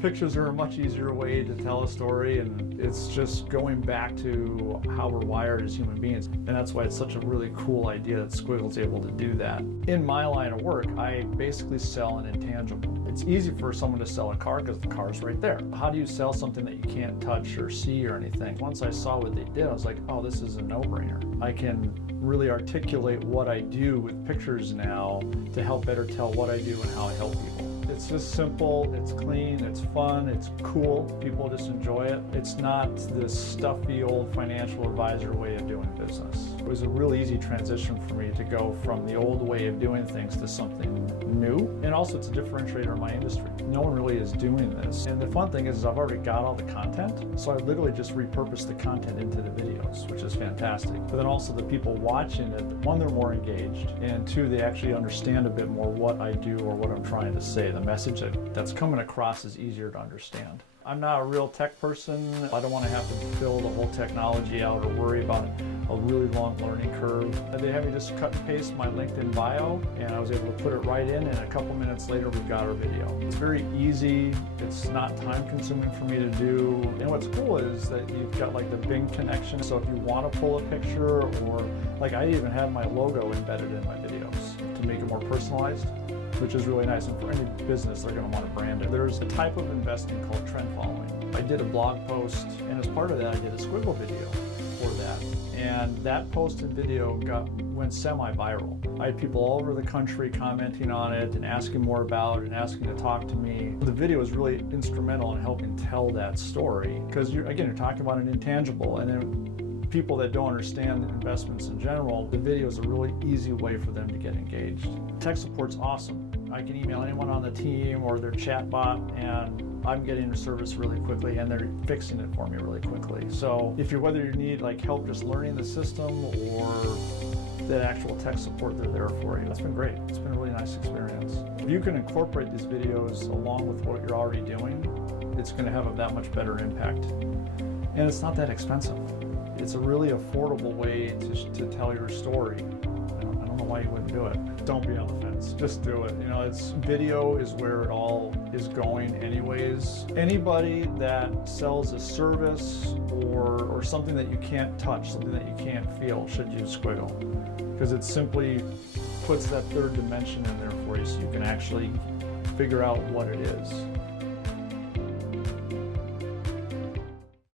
Pictures are a much easier way to tell a story, and it's just going back to how we're wired as human beings. And that's why it's such a really cool idea that Squigl's able to do that. In my line of work, I basically sell an intangible. It's easy for someone to sell a car because the car's right there. How do you sell something that you can't touch or see or anything? Once I saw what they did, I was like, oh, this is a no-brainer. I can really articulate what I do with pictures now to help better tell what I do and how I help people. It's just simple, it's clean, it's fun, it's cool. People just enjoy it. It's not this stuffy old financial advisor way of doing business. It was a really easy transition for me to go from the old way of doing things to something new. And also it's a differentiator in my industry. No one really is doing this. And the fun thing is I've already got all the content. So I literally just repurpose the content into the videos, which is fantastic. But then also the people watching it, one, they're more engaged, and two, they actually understand a bit more what I do or what I'm trying to say. The message that's coming across is easier to understand. I'm not a real tech person. I don't want to have to build a whole technology out or worry about a really long learning curve. They had me just cut and paste my LinkedIn bio, and I was able to put it right in, and a couple minutes later we've got our video. It's very easy. It's not time consuming for me to do. And what's cool is that you've got like the Bing connection. So if you want to pull a picture, or like I even have my logo embedded in my videos to make it more personalized, which is really nice. And for any business, they're going to want to brand it. There's a type of investing called trend following. I did a blog post, and as part of that, I did a Squigl video for that. And that post and video went semi-viral. I had people all over the country commenting on it and asking more about it and asking to talk to me. The video is really instrumental in helping tell that story, because you're talking about an intangible, and then people that don't understand investments in general, the video is a really easy way for them to get engaged. Tech support's awesome. I can email anyone on the team or their chat bot, and I'm getting a service really quickly, and they're fixing it for me really quickly. So whether you need like help just learning the system or that actual tech support, they're there for you. That's been great. It's been a really nice experience. If you can incorporate these videos along with what you're already doing, it's going to have that much better impact. And it's not that expensive. It's a really affordable way to tell your story. I don't know why you wouldn't do it. Don't be on the fence. Just do it. Video is where it all is going anyways. Anybody that sells a service or something that you can't touch, something that you can't feel, should use Squigl, because it simply puts that third dimension in there for you so you can actually figure out what it is.